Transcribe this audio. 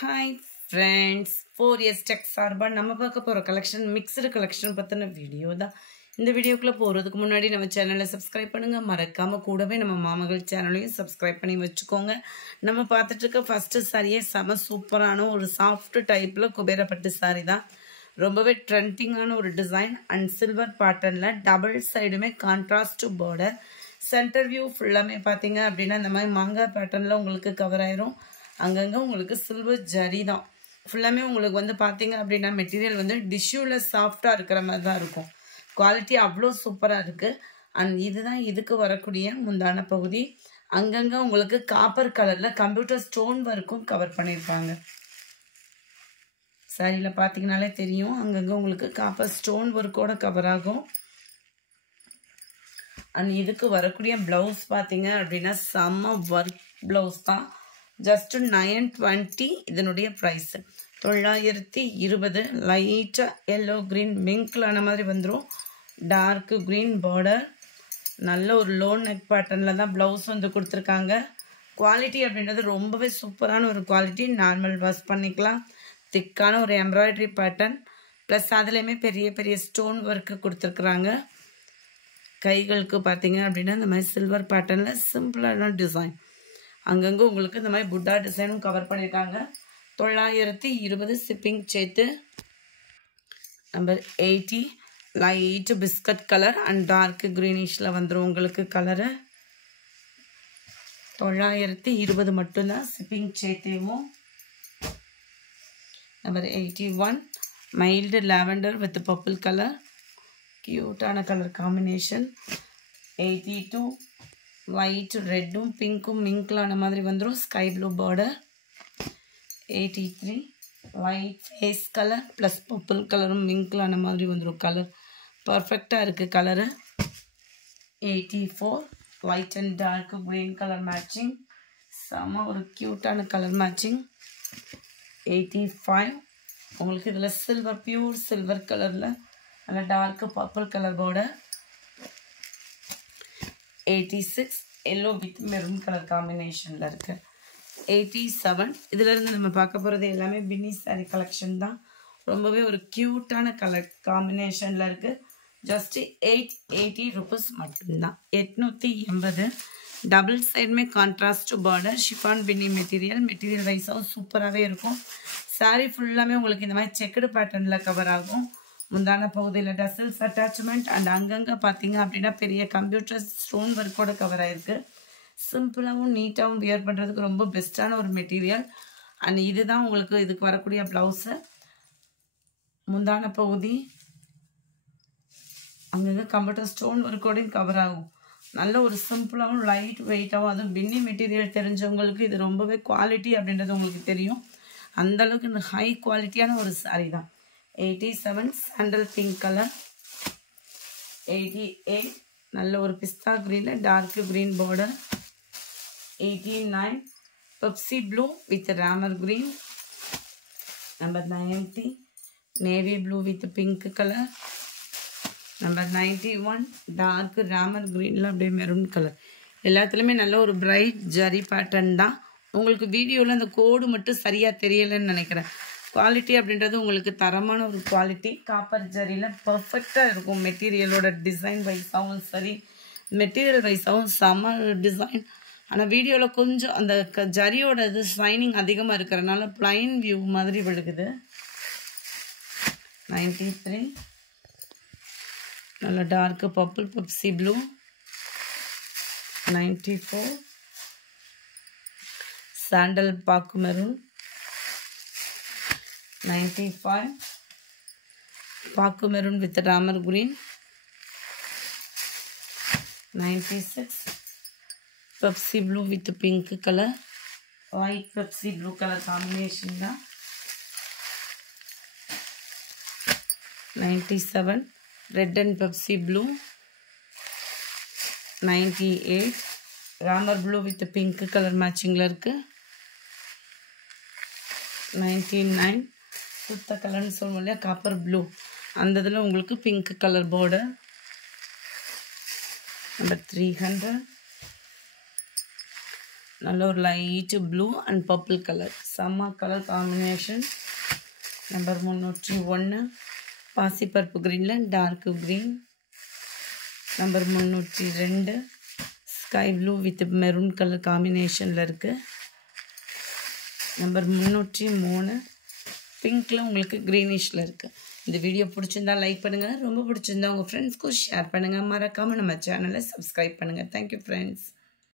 Hi friends, 4S Tech சார்பா நம்ம பார்க்க போற கலெக்ஷன் மிக்ஸ்டு கலெக்ஷன் பத்தின வீடியோ தான். இந்த வீடியோக்குள்ள போறதுக்கு முன்னாடி நம்ம சேனலை சப்ஸ்கிரைப் பண்ணுங்க. மறக்காம கூடவே நம்ம மாமகள் சேனலையும் சப்ஸ்கிரைப் பண்ணி வச்சுக்கோங்க. நம்ம பார்த்துட்டு இருக்க ஃபர்ஸ்ட் சாரியே செம சூப்பரான ஒரு சாஃப்ட் டைப்ல குபேரப்பட்டு சாரி தான். ரொம்பவே ட்ரெண்டிங்கான ஒரு டிசைன் அண்ட் சில்வர் பேட்டர்ன்ல டபுள் சைடுமே கான்ட்ராஸ்ட் பார்டர். சென்டர் வியூ ஃபுல்லாமே பார்த்தீங்க அப்படின்னா இந்த மாதிரி மாங்காய் பேட்டர்னில் உங்களுக்கு கவர் ஆயிரும். அங்கங்கே உங்களுக்கு சில்வர் ஜரி தான். ஃபுல்லாமே உங்களுக்கு வந்து பார்த்தீங்க அப்படின்னா மெட்டீரியல் வந்து டிஷ்யூவில் சாஃப்டாக இருக்கிற மாதிரி தான் இருக்கும். குவாலிட்டி அவ்வளோ சூப்பராக இருக்குது. அண்ட் இதுதான் இதுக்கு வரக்கூடிய முந்தான பகுதி. அங்கங்கே உங்களுக்கு காப்பர் கலரில் கம்ப்யூட்டர் ஸ்டோன் ஒர்க்கும் கவர் பண்ணியிருப்பாங்க. சாரியில் பார்த்தீங்கனாலே தெரியும், அங்கங்கே உங்களுக்கு காப்பர் ஸ்டோன் ஒர்க்கோட கவர் ஆகும். அண்ட் இதுக்கு வரக்கூடிய ப்ளவுஸ் பார்த்தீங்க அப்படின்னா செம்ம ஒர்க் ப்ளவுஸ் தான். ஜஸ்ட் 920 இதனுடைய ப்ரைஸ். 920. லைட்டாக எல்லோ க்ரீன் மிங்க்லான மாதிரி வந்துடும். Dark green border. நல்ல ஒரு லோ நெக் பேட்டர்னில் தான் ப்ளவுஸ் வந்து கொடுத்துருக்காங்க. குவாலிட்டி அப்படின்றது ரொம்பவே சூப்பரான ஒரு குவாலிட்டி. நார்மல் வாஷ் பண்ணிக்கலாம். திக்கான ஒரு எம்ப்ராய்டரி பேட்டர்ன் ப்ளஸ் அதுலேயுமே பெரிய பெரிய ஸ்டோன் ஒர்க்கு கொடுத்துருக்குறாங்க. கைகளுக்கு பார்த்தீங்க அப்படின்னா இந்த மாதிரி சில்வர் பேட்டர்னில் சிம்பிளான டிசைன். அங்கங்கே உங்களுக்கு இந்த மாதிரி புட்டா டிசைனும் கவர் பண்ணியிருக்காங்க. 920 ஷிப்பிங் சேர்த்து. Number 80 light biscuit colour and dark க்ரீனிஷில் வந்துடும் உங்களுக்கு கலரு. 920 மட்டும்தான் ஷிப்பிங் சேர்த்தேவும். Number 81 mild lavender with purple colour. கியூட்டான கலர் காம்பினேஷன். 82 ஒயிட் ரெட்டும் பிங்க்கும் மிங்க்லான மாதிரி வந்துடும். Sky blue border. 83 white face colour plus purple கலரும் மிங்க்லான மாதிரி வந்துடும். கலர் பர்ஃபெக்டாக இருக்குது colour. 84 white and dark green colour matching. செம்ம ஒரு க்யூட்டான கலர் மேட்சிங். 85 உங்களுக்கு இதில் சில்வர் பியூர் சில்வர் கலரில் நல்ல dark purple colour border. 86 yellow with maroon colour காம்பினேஷனில் இருக்குது. 87 இதிலேருந்து நம்ம பார்க்க போகிறது எல்லாமே பின்னி சாரி கலெக்ஷன் தான். ரொம்பவே ஒரு க்யூட்டான கலர் காம்பினேஷனில் இருக்குது. ஜஸ்ட்டு 880 ருபீஸ் மட்டும்தான். 880. டபுள் சைடுமே கான்ட்ராஸ்ட் பார்டர். ஷிஃபான் பின்னி மெட்டீரியல் வைஸாகவும் சூப்பராகவே இருக்கும். சாரீ ஃபுல்லாமே உங்களுக்கு இந்த மாதிரி செக்குடு பேட்டர்னில் கவர் ஆகும். முந்தான பகுதியில் டசல்ஸ் அட்டாச்மெண்ட் அண்ட் அங்கங்கே பார்த்தீங்க அப்படின்னா பெரிய கம்ப்யூட்டர் ஸ்டோன் ஒர்க்கோட கவர் ஆகிருக்கு. சிம்பிளாகவும் நீட்டாகவும் வியர் பண்ணுறதுக்கு ரொம்ப பெஸ்ட்டான ஒரு மெட்டீரியல். அண்ட் இதுதான் உங்களுக்கு இதுக்கு வரக்கூடிய ப்ளவுஸு. முந்தான பகுதி அங்கங்கே கம்ப்யூட்டர் ஸ்டோன் ஒர்க்கோடையும் கவர் ஆகும். நல்ல ஒரு சிம்பிளாகவும் லைட் வெயிட்டாகவும், அதுவும் பின்னி மெட்டீரியல் தெரிஞ்சவங்களுக்கு இது ரொம்பவே குவாலிட்டி அப்படின்றது உங்களுக்கு தெரியும். அந்தளவுக்கு இந்த ஹை குவாலிட்டியான ஒரு சாரீ தான். 87 சாண்டல் பிங்க் கலர். 88 நல்ல ஒரு பிஸ்தா க்ரீனில் dark green border. 89 Pepsi blue with Ramar green. Number 90 navy blue with pink colour. Number 91 dark Ramar க்ரீனில் அப்படியே மெரூன் கலர். எல்லாத்துலேயுமே நல்ல ஒரு பிரைட் ஜரி பேட்டர்ன் தான். உங்களுக்கு வீடியோவில் அந்த கோடு மட்டும் சரியாக தெரியலைன்னு நினைக்கிறேன். குவாலிட்டி அப்படின்றது உங்களுக்கு தரமான ஒரு குவாலிட்டி. காப்பர் ஜரியில் பர்ஃபெக்டாக இருக்கும். மெட்டீரியலோட டிசைன் வைஸாகவும் சரி, மெட்டீரியல் வைஸாகவும் செம்ம டிசைன். ஆனால் வீடியோவில் கொஞ்சம் அந்த ஜரியோட இது ஷைனிங் அதிகமாக இருக்கிறனால பிளைன் வியூ மாதிரி விழுகுது. 93 நல்ல dark purple Pepsi blue. 94 sandal பாக்கு மெரூன். 95 பாக்கு maroon with Ramar green. 96 Pepsi blue with pink colour. White Pepsi blue colour combination தான். 97 red and Pepsi blue. 98 Ramar blue with pink colour மேட்சிங்கில் இருக்குது. 99 சுத்த கலர்னு சொல்லுவோம் இல்லையா, காப்பர் ப்ளூ, அந்த இதில் உங்களுக்கு பிங்க் கலர் பார்டர். நம்பர் 300 நல்ல ஒரு light blue and purple colour, செம்ம கலர் காம்பினேஷன். நம்பர் 301 பாசிப்பருப்பு க்ரீனில் dark green. Number 302 sky blue with maroon colour காம்பினேஷனில் இருக்குது. நம்பர் 303 பிங்க்கில் உங்களுக்கு க்ரீனிஷில் இருக்குது. இந்த வீடியோ பிடிச்சிருந்தா லைக் பண்ணுங்கள், ரொம்ப பிடிச்சிருந்தா உங்கள் ஃப்ரெண்ட்ஸ்க்கும் ஷேர் பண்ணுங்கள், மறக்காமல் நம்ம சேனலை சப்ஸ்கிரைப் பண்ணுங்கள். Thank you friends.